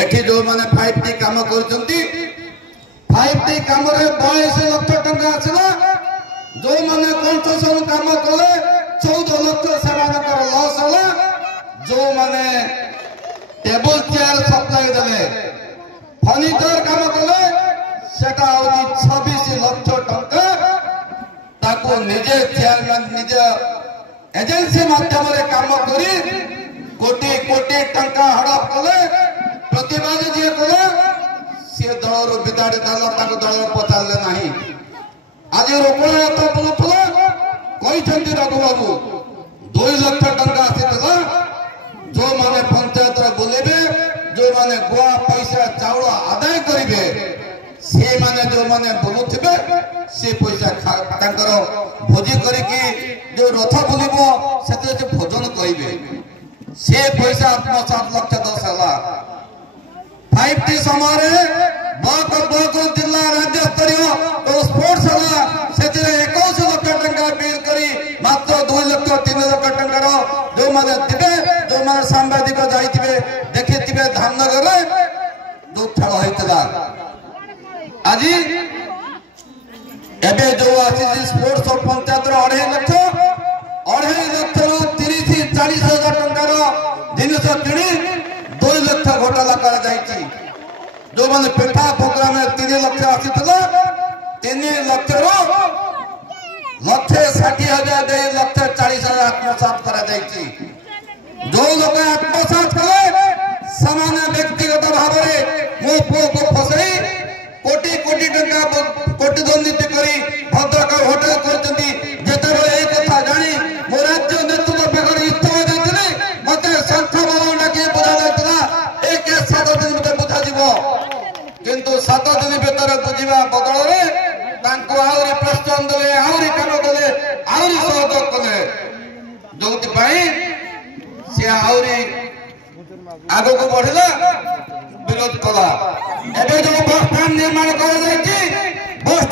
एठी जो माने 5T काम करचंती 5T काम रे 22 लाख टंका आछला जो माने कंस्ट्रक्शन काम कले 14 लाख सेमानकर लॉस होला जो माने टेबल चेयर सप्लाई देले फर्नीचर काम कले सेटा होची 26 लाख टंका ताको निजे चेयरमैन निजे एजेंसी माध्यम रे काम करी कोटी कोटी टंका हड़प कले प्रतिवाद जे कले से दल विदाड़ी दल ताको दल पचारले नाही आज रोकड़ा तो बुलुथला कहिसंती रघु बाबू 2 लाख टंका आसीतला जो माने पंचायत रे बुलेबे जो माने गुआ पैसा चाउल आदाय करिवे से माने जो माने बुलुथिबे से पैसा तांकर भोजी करिकी जो रथ बुलिबो सेते जे भोजन करिवे से पैसा आत्मसात लाख 10 हला 5T समय ब्लॉक जिला राज्य स्तरीय स्पोर्ट्स हला सेते 21 लाख टंका बिल करी मात्र 2 लाख 3 लाख टंकार जो माने दिबे जो माने सांबादिक जाइतिबे देखितिबे धामनगर रे जो खेल होइतला आजी एबे जो आसी स्पोर्ट्स और पंचायत रे 2.5 लाख रु 30-40 हजार टंकार जिनिस किणी 2 लाख घोटाला कर जाइछि जो माने पेठा प्रोग्राम में 3 लाख आसीतला 3 लाख रु 1,60,000 दे 1,40,000 आत्मसात कर जाइछि जो लोग आत्मसात कले समान व्यक्तिगत भाव में मो पो को फसई कोटी कोटी टंका कोटी दुर्नीति करी भद्रक होटल करचंती जेते बेले ए कथा जानी मो राज्य नेतृत्व बेगर इस्तफा देथिले मते संस्था भवन के बुझा जायतला एक 7 दिन मते बुझा जीवो किंतु 7 दिन भीतर बुझिबा बदल रे तांको आउरी प्रश्न देले आउरी काम देले आउरी सहयोग कले जोति पई से आउरी आगो को बढ़िला विरोध कला एबे जो बस स्टैंड निर्माण करा जायछि बस